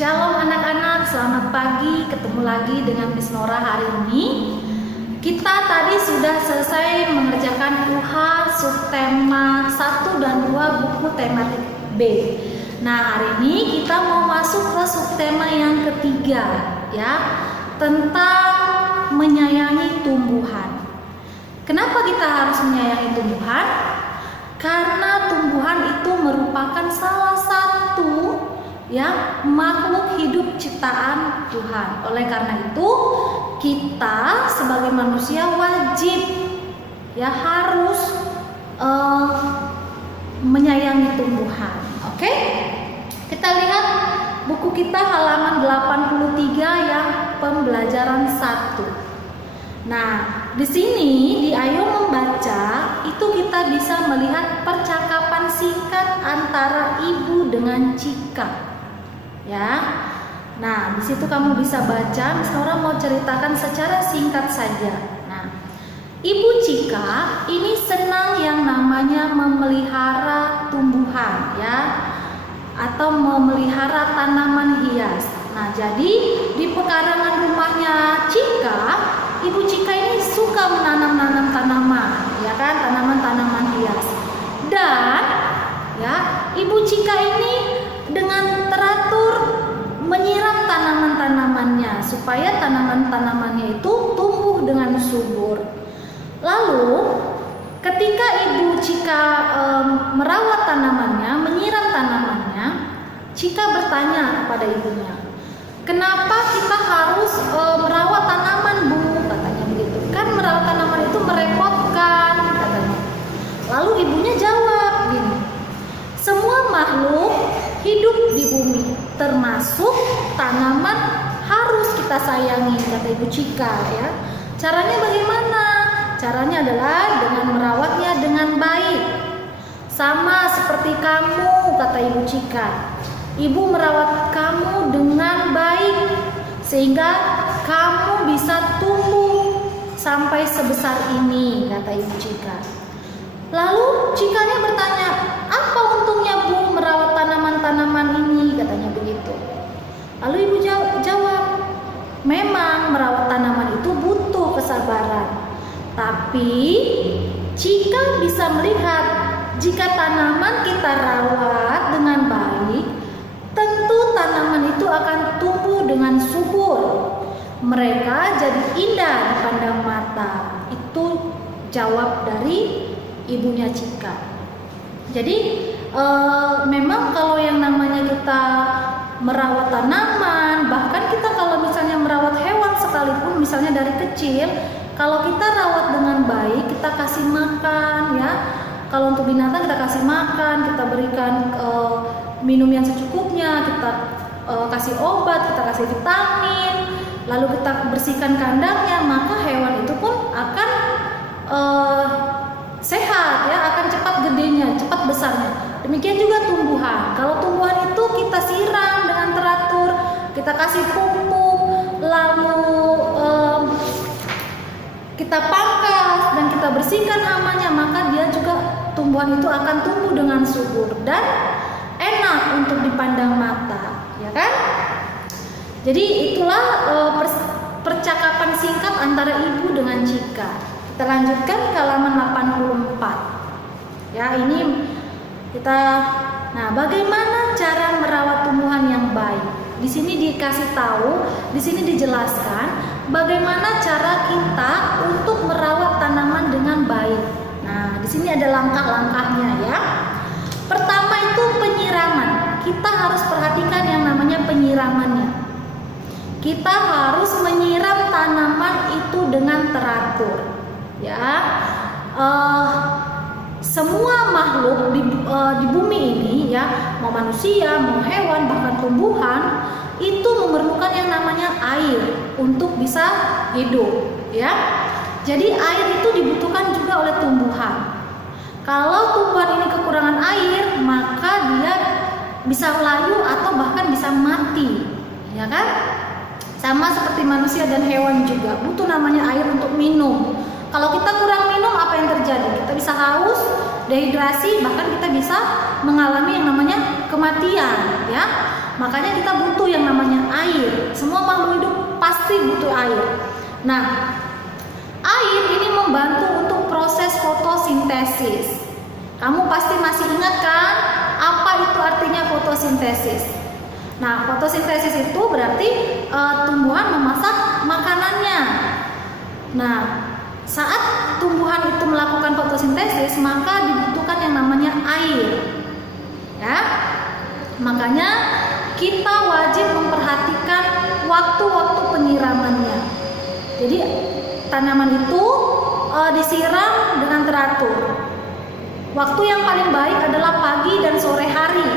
Shalom anak-anak, selamat pagi. Ketemu lagi dengan Miss Nora hari ini. Kita tadi sudah selesai mengerjakan UH subtema 1 dan 2 buku tematik B. Nah, hari ini kita mau masuk ke subtema yang ketiga, ya, tentang menyayangi tumbuhan. Kenapa kita harus menyayangi tumbuhan? Karena tumbuhan itu merupakan salah satu makhluk hidup ciptaan Tuhan. Oleh karena itu, kita sebagai manusia wajib harus menyayangi tumbuhan. Oke? Kita lihat buku kita halaman 83 yang pembelajaran 1. Nah, di sini di Ayo Membaca itu kita bisa melihat percakapan singkat antara ibu dengan Cika. Ya. Nah, di situ kamu bisa baca. Miss Nora mau ceritakan secara singkat saja. Nah, Ibu Cika ini senang yang namanya memelihara tumbuhan, atau memelihara tanaman hias. Nah, jadi di pekarangan rumahnya Cika, Ibu Cika ini suka menanam-nanam tanaman, tanaman-tanaman hias. Dan Ibu Cika ini dengan teratur menyiram tanaman-tanamannya supaya tanaman-tanamannya itu tumbuh dengan subur. Lalu ketika Ibu Cika merawat tanamannya, menyiram tanamannya, Cika bertanya kepada ibunya, "Kenapa kita harus merawat tanaman, Bu?" katanya begitu. "Kan merawat tanaman itu merepotkan," katanya. Lalu ibunya jawab gini, "Semua makhluk hidup di bumi, termasuk tanaman, harus kita sayangi," kata Ibu Cika. Caranya bagaimana? Caranya adalah dengan merawatnya dengan baik. Sama seperti kamu, kata Ibu Cika. Ibu merawat kamu dengan baik sehingga kamu bisa tumbuh sampai sebesar ini, kata Ibu Cika. Lalu Cikanya bertanya, "Apa untungnya Bu merawat tanaman-tanaman ini?" katanya begitu. Lalu ibu jawab, "Memang merawat tanaman itu butuh kesabaran. Tapi Cika bisa melihat jika tanaman kita rawat dengan baik, tentu tanaman itu akan tumbuh dengan subur. Mereka jadi indah dipandang mata." Itu jawab dari ibunya Cika. Jadi memang kalau yang namanya kita merawat tanaman, bahkan kita kalau misalnya merawat hewan sekalipun, misalnya dari kecil, kalau kita rawat dengan baik, kita kasih makan, kalau untuk binatang kita kasih makan, kita berikan minum yang secukupnya, kita kasih obat, kita kasih vitamin, lalu kita bersihkan kandangnya, maka hewan itu pun akan sehat, akan cepat gedenya, cepat besarnya. Demikian juga tumbuhan. Kalau tumbuhan itu kita siram dengan teratur, kita kasih pupuk, lalu kita pangkas dan kita bersihkan hamanya, maka dia juga tumbuhan itu akan tumbuh dengan subur dan enak untuk dipandang mata, Jadi itulah percakapan singkat antara ibu dengan Cika. Kita lanjutkan ke halaman 84. Ini kita. Nah, bagaimana cara merawat tumbuhan yang baik? Di sini dikasih tahu, di sini dijelaskan bagaimana cara kita untuk merawat tanaman dengan baik. Nah, di sini ada langkah-langkahnya, Pertama itu penyiraman. Kita harus perhatikan yang namanya penyiramannya. Kita harus menyiram tanaman itu dengan teratur. Semua makhluk di bumi ini, mau manusia, mau hewan, bahkan tumbuhan, itu memerlukan yang namanya air untuk bisa hidup, Jadi air itu dibutuhkan juga oleh tumbuhan. Kalau tumbuhan ini kekurangan air, maka dia bisa layu atau bahkan bisa mati, Sama seperti manusia dan hewan juga butuh namanya air untuk minum. Kalau kita kurang minum, apa yang terjadi? Kita bisa haus, dehidrasi, bahkan kita bisa mengalami yang namanya kematian, Makanya kita butuh yang namanya air. Semua makhluk hidup pasti butuh air. Nah, air ini membantu untuk proses fotosintesis. Kamu pasti masih ingat kan apa itu artinya fotosintesis? Nah, fotosintesis itu berarti tumbuhan memasak makanannya. Nah, saat tumbuhan itu melakukan fotosintesis, maka dibutuhkan yang namanya air. Ya. Makanya kita wajib memperhatikan waktu-waktu penyiramannya. Jadi tanaman itu disiram dengan teratur. Waktu yang paling baik adalah pagi dan sore hari.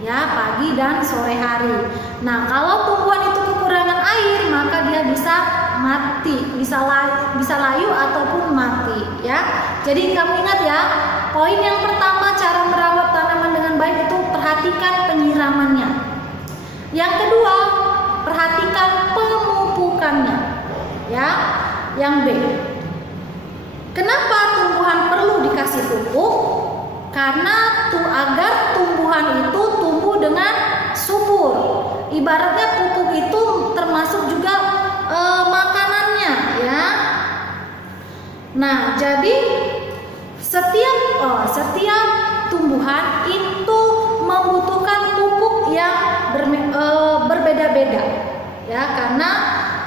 Ya, pagi dan sore hari. Nah, kalau tumbuhan itu kekurangan air, maka dia bisa mati, bisa layu ataupun mati, ya. Jadi kamu ingat ya, poin yang pertama cara merawat tanaman dengan baik itu perhatikan penyiramannya. Yang kedua, perhatikan pemupukannya. Ya. Yang B. Kenapa tumbuhan perlu dikasih pupuk? Karena agar tumbuhan itu tumbuh dengan subur. Ibaratnya pupuk itu termasuk juga makanannya, ya. Nah, jadi setiap tumbuhan itu membutuhkan pupuk yang berbeda-beda, ya, karena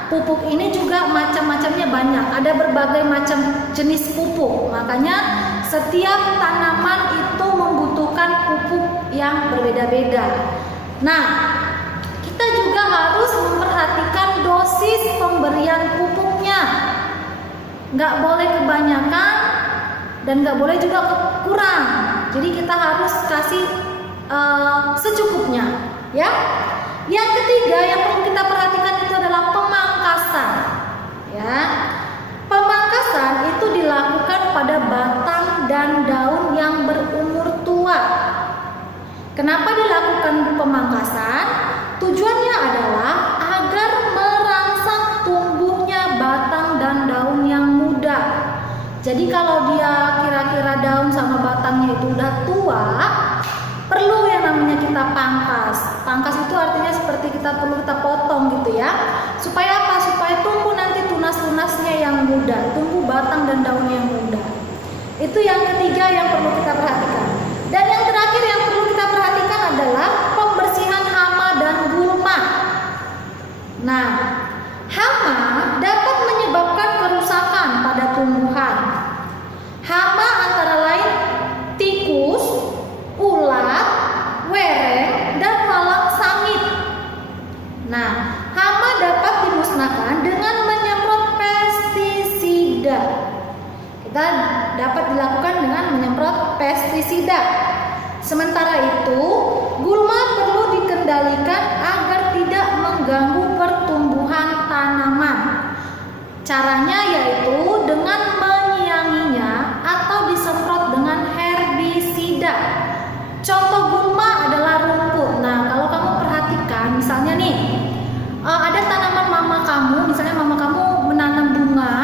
pupuk ini juga macam-macamnya banyak. Ada berbagai macam jenis pupuk. Makanya setiap tanaman itu membutuhkan pupuk yang berbeda-beda. Nah, kita juga harus memperhatikan dosis pemberian pupuknya. Nggak boleh kebanyakan dan nggak boleh juga kurang. Jadi kita harus kasih secukupnya, ya. Yang ketiga yang perlu kita perhatikan itu adalah pemangkasan, ya. Pemangkasan itu dilakukan pada batang dan daun yang berumur tua. Kenapa dilakukan pemangkasan? Tujuannya adalah agar merangsang tumbuhnya batang dan daun yang muda. Jadi kalau dia kira-kira daun sama batangnya itu udah tua, perlu yang namanya kita pangkas. Pangkas itu artinya seperti perlu kita potong gitu ya. Supaya apa? Supaya tumbuh nanti tunas-tunasnya yang muda, tumbuh batang dan daun yang muda. Itu yang ketiga yang perlu kita perhatikan. Dan yang terakhir yang perlu kita perhatikan adalah pembersihan hama dan gulma. Nah, hama dapat menyebabkan kerusakan pada tumbuhan. Hama antara lain tikus, ulat, wereng, dan lalang sangit. Nah, hama dapat dimusnahkan dengan menyemprot pestisida. Kita dapat dilakukan dengan menyemprot pestisida. Sementara itu, gulma perlu dikendalikan agar tidak mengganggu pertumbuhan tanaman. Caranya yaitu dengan menyianginya atau disemprot dengan herbisida. Contoh gulma adalah rumput. Nah, kalau kamu perhatikan, misalnya nih, ada tanaman mama kamu, misalnya mama kamu menanam bunga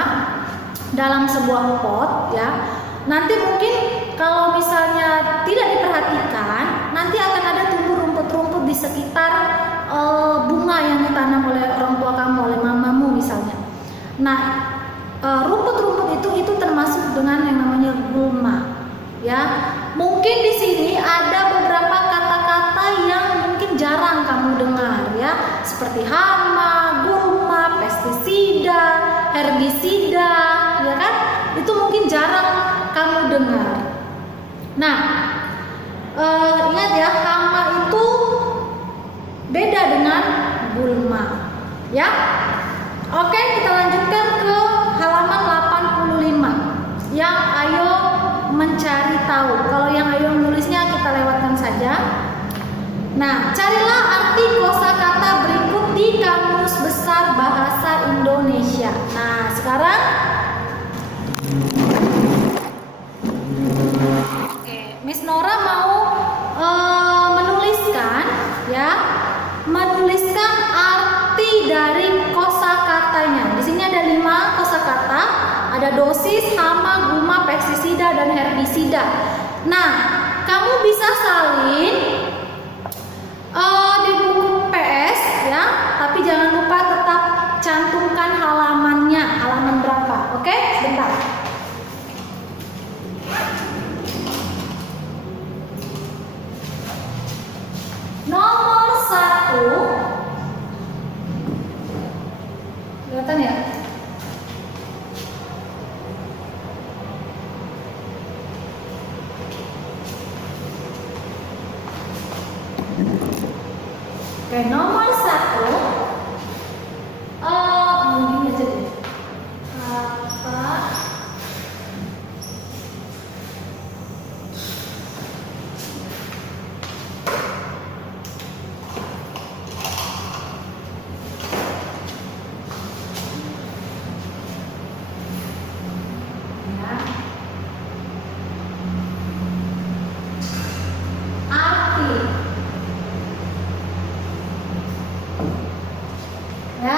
dalam sebuah pot, ya. Nanti mungkin kalau misalnya tidak diperhatikan, nanti akan ada tumbuh rumput-rumput di sekitar bunga yang ditanam oleh orang tua kamu, oleh mamamu misalnya. Nah, rumput-rumput itu termasuk dengan yang namanya gulma, ya. Mungkin di sini ada beberapa kata-kata yang mungkin jarang kamu dengar, ya, seperti hama, gulma, pestisida, herbisida, ya kan? Itu mungkin jarang kamu dengar. Nah, ingat ya, hama itu beda dengan gulma, ya. Oke, kita lanjutkan ke halaman 85 yang ayo mencari tahu. Kalau yang ayo menulisnya kita lewatkan saja. Nah, carilah arti kosakata berikut di Kamus Besar Bahasa Indonesia. Nah, sekarang Miss Nora mau menuliskan arti dari kosakatanya. Di sini ada 5 kosakata, ada dosis, hama, gulma, pestisida, dan herbisida. Nah, kamu bisa salin Di buku PS ya, tapi jangan lupa tetap cantumkan halamannya, halaman berapa, oke? Sebentar. Nomor 1, kelihatan ya? Oke, nomor 1, gini aja deh. Apa? Ya,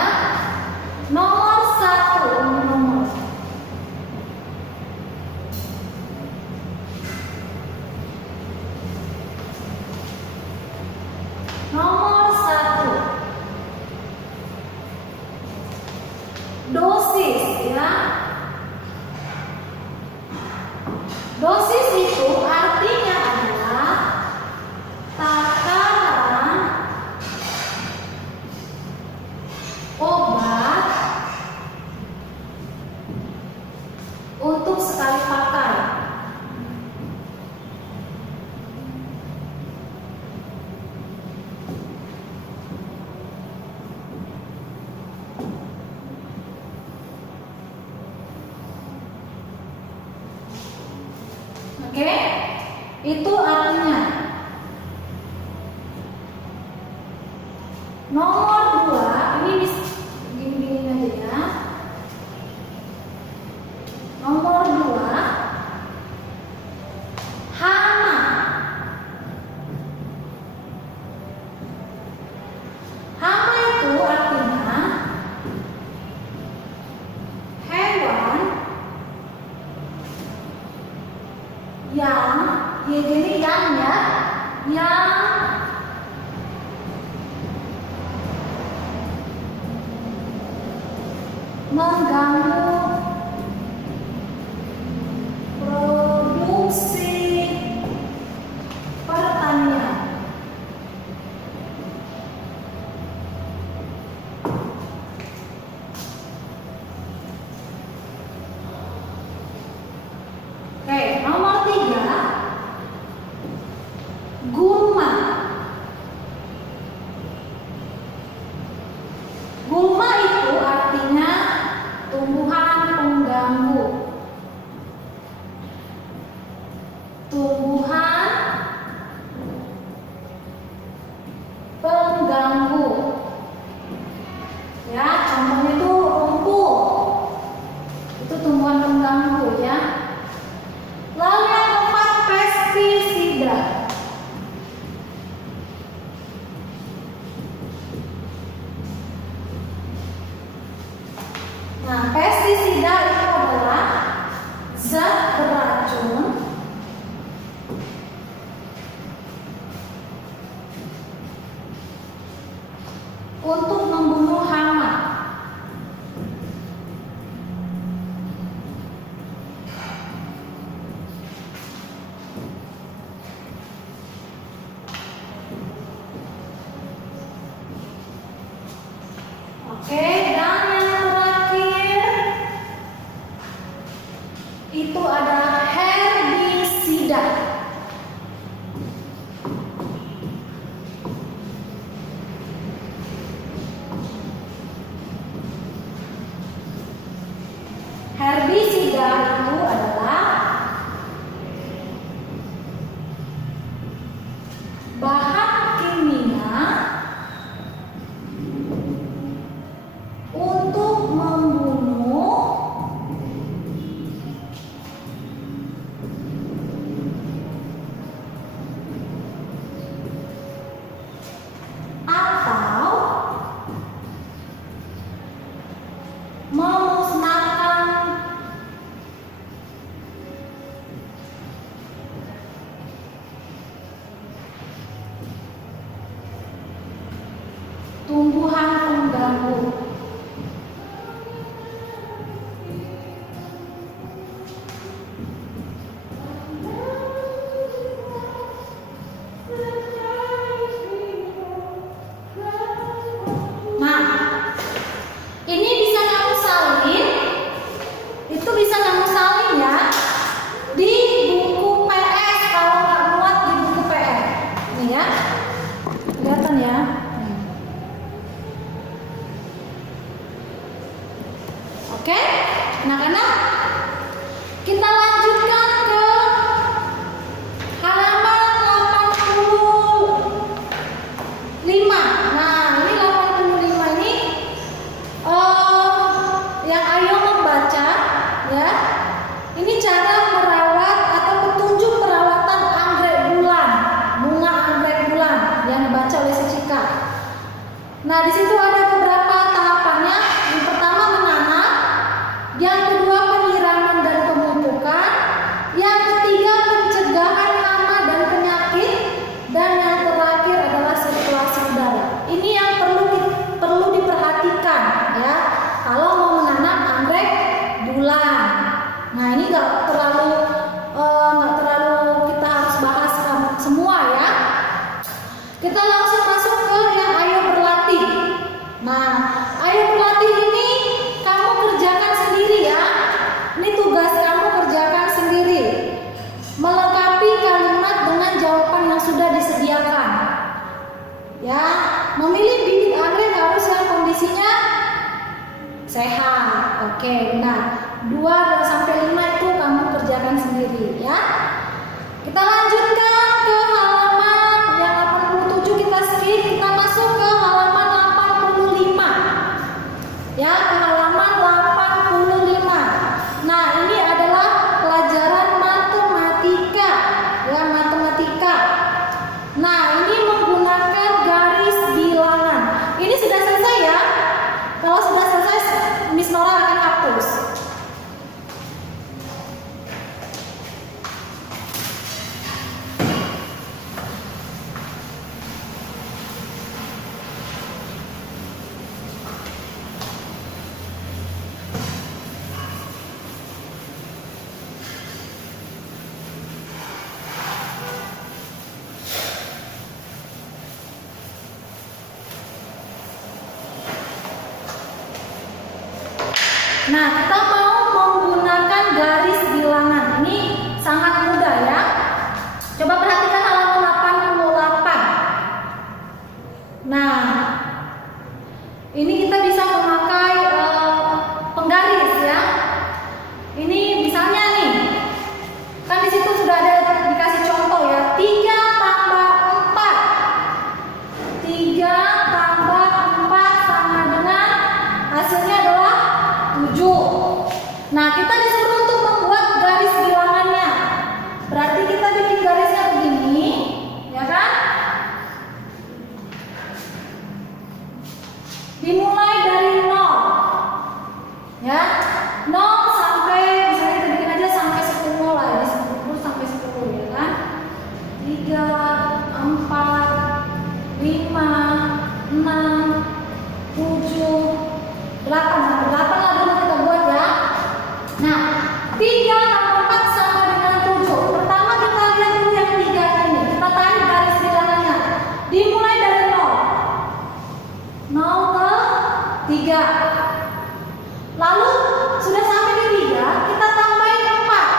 nomor 1, nomor. Nomor 1, dosis ya. Dosis itu artinya adalah takaran obat untuk sekali pakai. Oke, itu artinya. Nomor 2, ini gini-gini aja ya. Nomor 2, hama. Hama itu artinya hewan yang, jadi yang ya, yang mengganggu produksi pertanian. Oke, nomor 3, gulma. Gulma itu artinya tumbuhan pengganggu. Tumbuhan pengganggu. Ya, contohnya itu rumput. Itu tumbuhan pengganggu ya. Lalu yang keempat, pestisida. Nah, pestisida itu adalah zat beracun untuk membunuh hama. Oke, dan yang terakhir itu adalah herbisida. Herbisida itu adalah bahan kimia tumbuhan pengganggu. Oke, anak-anak, kita lanjutkan ke halaman 85. Nah, ini 85 ini yang Ayo membaca ya. Ini cara merawat atau petunjuk perawatan anggrek bulan, bunga anggrek bulan yang dibaca oleh si Cika. Nah, di situ ada beberapa tahapannya. Yang pertama menanam, yang kedua penyiraman dan pemupukan, yang ketiga pencegahan hama dan penyakit, dan yang terakhir adalah sirkulasi udara. Ini yang perlu diperhatikan ya kalau mau menanam anggrek bulan. Nah, ini nggak terlalu kita harus bahas semua ya. Kita langsung masuk ke yang Ayo berlatih. Nah, Ayo berlatih ini kamu kerjakan sendiri ya. Ini tugas kamu kerjakan sendiri. Melengkapi kalimat dengan jawaban yang sudah disediakan. Ya, memilih bibit anggrek harus yang kondisinya sehat. Oke, nah 2 sampai 5 itu kamu kerjakan sendiri ya. Kita lanjutkan ke halaman yang 87, kita skip, kita masuk ke halaman 85. Ya, ke halaman 85. Nah, ini adalah pelajaran matematika. Ya, matematika. Nah, ini menggunakan garis bilangan. Ini sudah selesai ya. Kalau sudah selesai, Miss Nora akan hapus. Nah, kita mau menggunakan garis bilangan. Ini sangat mudah ya. Coba perhatikan halaman 88. Nah, ini kita bisa memakai penggaris ya. Ini misalnya nih, kan di situ sudah ada dikasih contoh ya. 3 tambah 4. 3 tambah 4 sama dengan hasilnya adalah 7. Nah, kita disuruh untuk membuat garis bilangannya. Berarti kita bikin garisnya begini, ya kan? Dimulai dari 0. Ya. 0 sampai, misalnya kita bikin aja sampai 10 lah, ya. 10 sampai 10 ya kan? 3, 4, 5, 6, 7, 8. Sampai 8 lah dulu kita buat ya. Nah, 3 tambah 4 sama dengan 7. Pertama kita lihat dulu yang 3 ini. Kita tarik garis bilangannya. Dimulai dari 0. 0 ke 3. Lalu sudah sampai di 3, kita tambahin 4.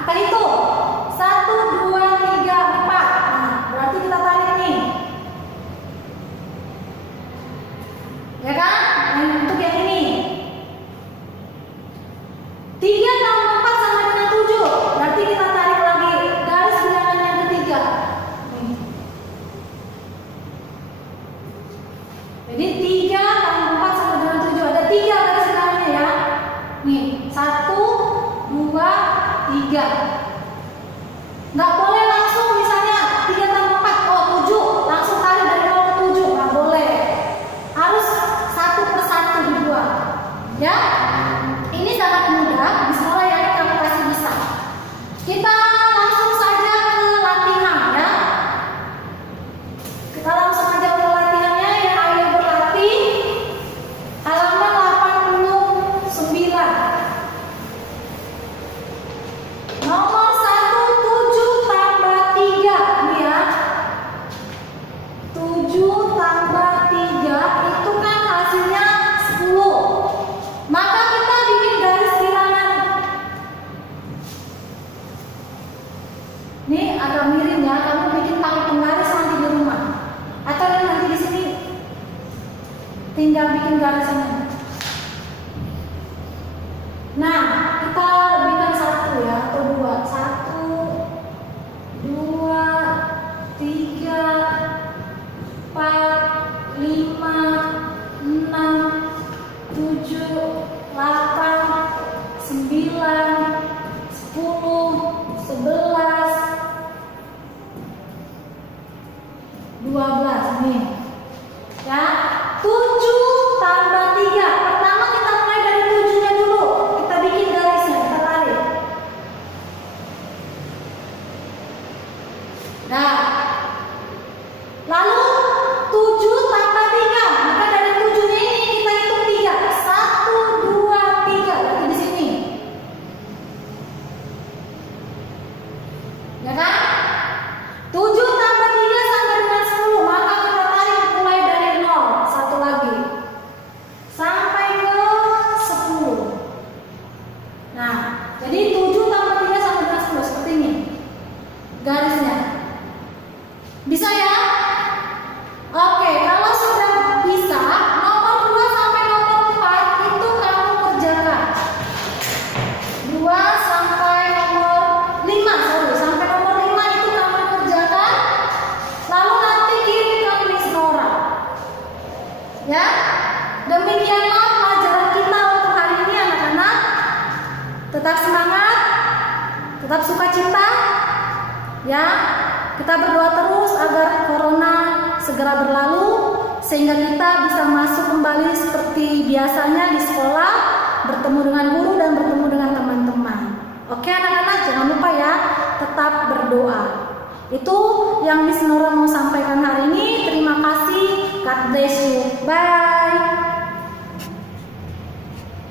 Kita hitung. 1, 2, 3, 4. Nah, berarti kita tarik nih. Ya kan? Nah, untuk yang ini 3 tambah 4 sama dengan 7. Berarti kita tarik lagi garis bilangan yang ketiga. Nih. Jadi 3 tambah 4 sama dengan 7. Ada 3 garis bilangannya ya. Nih, 1, 2, 3. Nggak boleh langsung misalnya 3 tambah 4, oh 7. Langsung tarik dari 0 ke 7. Nggak boleh. Harus satu persatu dibuat. Ya. Ini sangat mudah, bismillah ya, kamu pasti bisa. Kita langsung saja ke latihan ya. Kita langsung aja ke latihannya yang Ayo berlatih. tinggal bikin garisnya. Nah, kita bikin satu ya atau dua. 1, 2, 3, 4, 5, 6, 7, 8, 9, 10, 11, 12 nih. Ya, 7 tambah 3. Pertama kita mulai dari 7-nya dulu. Kita bikin garisnya, kita tarik. Nah, lalu 7 tambah 3. Maka dari 7-nya ini kita hitung 3. 1, 2, 3. Berarti di sini. Ya kan? 7 tambah 3 sama dengan 10. Maka kita tarik mulai dari 0. Satu lagi. Sampai ke 10. Nah, jadi 7 tambah 3 sama dengan 10. Seperti ini. Garisnya. Bisa ya? Oke, kalau sudah bisa, nomor 2 sampai nomor 4 itu kamu kerjakan. 2 sampai nomor 5, sampai nomor 5 itu kamu kerjakan. Lalu nanti kirim ke Miss Nora. Ya, demikianlah pelajaran kita untuk hari ini anak-anak. Tetap semangat, tetap sukacita. Ya, kita berdoa terus agar corona segera berlalu sehingga kita bisa masuk kembali seperti biasanya di sekolah, bertemu dengan guru dan bertemu dengan teman-teman. Oke anak-anak, jangan lupa ya, tetap berdoa. Itu yang Miss Nora mau sampaikan hari ini. Terima kasih. God bless you. Bye.